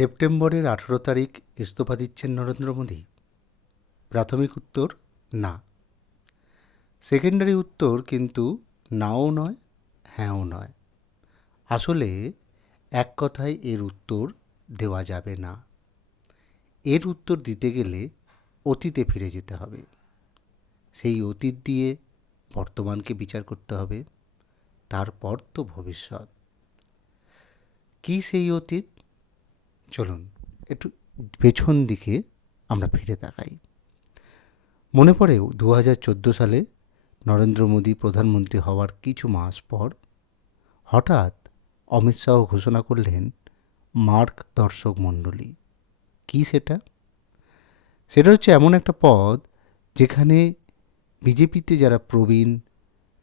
সেপ্টেম্বরের আঠেরো তারিখ ইস্তফা দিচ্ছেন নরেন্দ্র মোদী? প্রাথমিক উত্তর, না। সেকেন্ডারি উত্তর কিন্তু নাও নয়, হ্যাঁও নয়। আসলে এক কথায় এর উত্তর দেওয়া যাবে না। এর উত্তর দিতে গেলে অতীতে ফিরে যেতে হবে। সেই অতীত দিয়ে বর্তমানকে বিচার করতে হবে। তারপর তো ভবিষ্যৎ। কী সেই অতীত? চলুন, একটু পেছন দিকে আমরা ফিরে তাকাই। মনে পড়ে দু সালে নরেন্দ্র মোদী প্রধানমন্ত্রী হওয়ার কিছু মাস পর হঠাৎ অমিত শাহ ঘোষণা করলেন, মার্ক দর্শক মণ্ডলী। কী সেটা? সেটা হচ্ছে এমন একটা পদ যেখানে বিজেপিতে যারা প্রবীণ,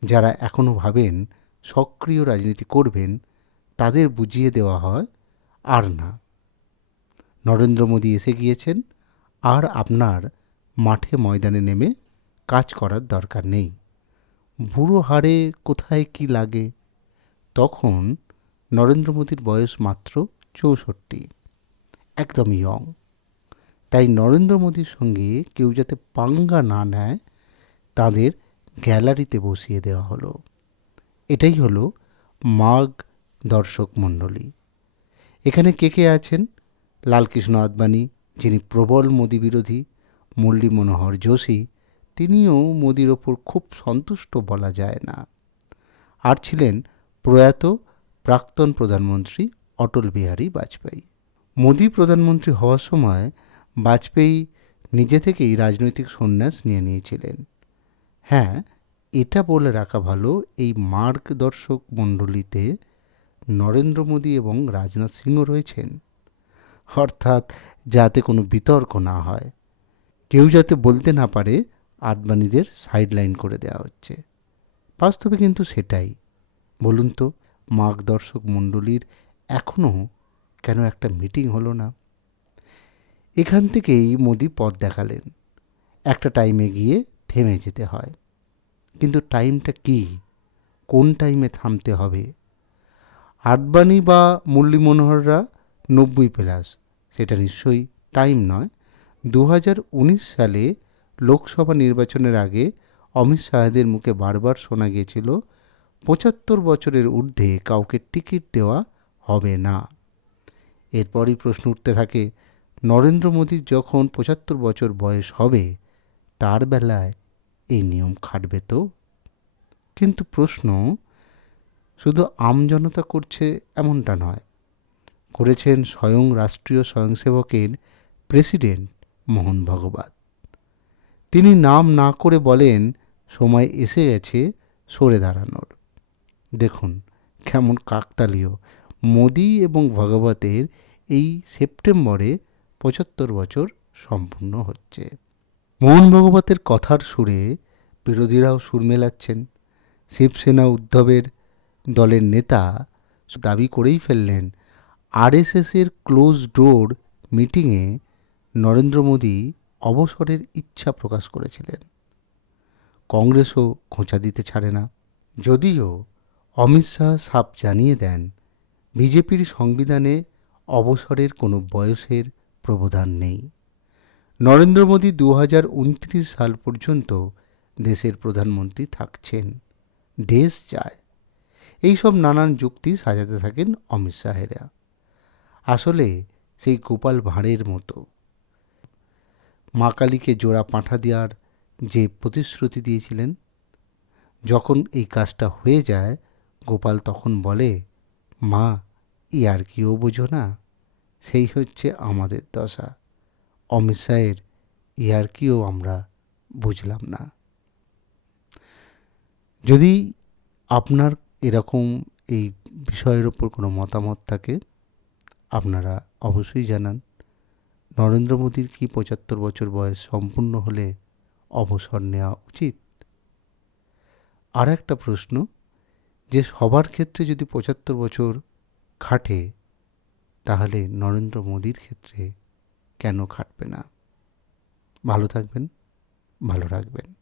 যারা এখনও ভাবেন সক্রিয় রাজনীতি করবেন, তাদের বুঝিয়ে দেওয়া হয় আর না। নরেন্দ্র মোদী এসে গিয়েছেন, আর আপনার মাঠে ময়দানে নেমে কাজ করার দরকার নেই। বুড়ো হাড়ে কোথায় কি লাগে? তখন নরেন্দ্র মোদীর বয়স মাত্র চৌষট্টি একদম ইয়ং তাই নরেন্দ্র মোদীর সঙ্গে কেউ যাতে পাঙ্গা না নেয়, তাদের গ্যালারিতে বসিয়ে দেওয়া হলো। এটাই হলো মাগ দর্শক মণ্ডলী। এখানে কে কে আছেন? লালকৃষ্ণ আদবানি, যিনি প্রবল মোদী বিরোধী, মুরলী মনোহর যোশী, তিনিও মোদির ওপর খুব সন্তুষ্ট বলা যায় না। আর ছিলেন প্রয়াত প্রাক্তন প্রধানমন্ত্রী অটল বিহারী বাজপেয়ী। মোদী প্রধানমন্ত্রী হওয়ার সময় বাজপেয়ী নিজে থেকেই রাজনৈতিক সন্ন্যাস নিয়ে নিয়েছিলেন। হ্যাঁ এটা বলে রাখা ভালো, এই মার্গ দর্শক মণ্ডলীতে নরেন্দ্র মোদী এবং রাজনাথ সিংও রয়েছেন। অর্থাৎ যাতে কোনো বিতর্ক না হয়। কেউ যাতে বলতে না পারে, আদবানিদের সাইডলাইন করে দেওয়া হচ্ছে। বাস্তবে কিন্তু সেটাই। বলুন তো মাগ দর্শক মণ্ডলীর এখনও কেন একটা মিটিং হলো না? এখান থেকেই মোদি পথ দেখালেন। একটা টাইমে গিয়ে থেমে যেতে হয়। কিন্তু টাইমটা কি? কোন টাইমে থামতে হবে? আডবাণী বা মুরলী মনোহররা নব্বই প্লাস। সেটা নিশ্চয়ই টাইম নয়। দু সালে লোকসভা নির্বাচনের আগে অমিত শাহদের মুখে বারবার শোনা গিয়েছিল, পঁচাত্তর বছরের ঊর্ধ্বে কাউকে টিকিট দেওয়া হবে না। এরপরই প্রশ্ন উঠতে থাকে, নরেন্দ্র মোদীর যখন পঁচাত্তর বছর বয়স হবে, তার বেলায় এই নিয়ম খাটবে তো? কিন্তু প্রশ্ন, শুধু আমজনতা করছে এমনটা নয় করেছেন স্বয়ং রাষ্ট্রীয় স্বয়ংসেবকের প্রেসিডেন্ট মোহন ভগবত। তিনি নাম না করে বলেন, সময় এসে গেছে সরে দাঁড়ানোর। দেখুন কেমন কাকতালীয়। মোদি এবং ভগবতের এই সেপ্টেম্বরে পঁচাত্তর বছর সম্পূর্ণ হচ্ছে। মোহন ভগবতের কথার সুরে বিরোধীরাও সুর মেলাচ্ছেন। শিবসেনা উদ্ধবের দলের নেতা দাবি করেই ফেললেন আরএসএসের ক্লোজ ডোর মিটিংয়ে নরেন্দ্র মোদী অবসরের ইচ্ছা প্রকাশ করেছিলেন। কংগ্রেসও খোঁচা দিতে ছাড়ে না। যদিও অমিত শাহ সাপ জানিয়ে দেন, বিজেপির সংবিধানে অবসরের কোনো বয়সের প্রবধান নেই। নরেন্দ্র মোদী দু হাজার উনত্রিশ সাল পর্যন্ত দেশের প্রধানমন্ত্রী থাকছেন। দেশ চায়। এইসব নানান যুক্তি সাজাতে থাকেন অমিত শাহেরা। আসলে সেই গোপাল ভাঁড়ের মতো। মা কালীকে জোড়া পাঁঠা দেওয়ার যে প্রতিশ্রুতি দিয়েছিলেন, যখন এই কাজটা হয়ে যায়, গোপাল তখন বলে, মা ই আর কিও বোঝো না, সেই হচ্ছে আমাদের দশা। অমিত শাহের ইয়ারকিও আমরা বুঝলাম না। যদি আপনার এরকম এই বিষয়ের ওপর কোনো মতামত থাকে আপনারা অবশ্যই জানান। নরেন্দ্র মোদীর কি পঁচাত্তর বছর বয়স সম্পূর্ণ হলে অবসর নেওয়া উচিত? আর একটা প্রশ্ন, যে সবার ক্ষেত্রে যদি পঁচাত্তর বছর খাটে, তাহলে নরেন্দ্র মোদীর ক্ষেত্রে কেন খাটবে না? ভালো থাকবেন, ভালো রাখবেন।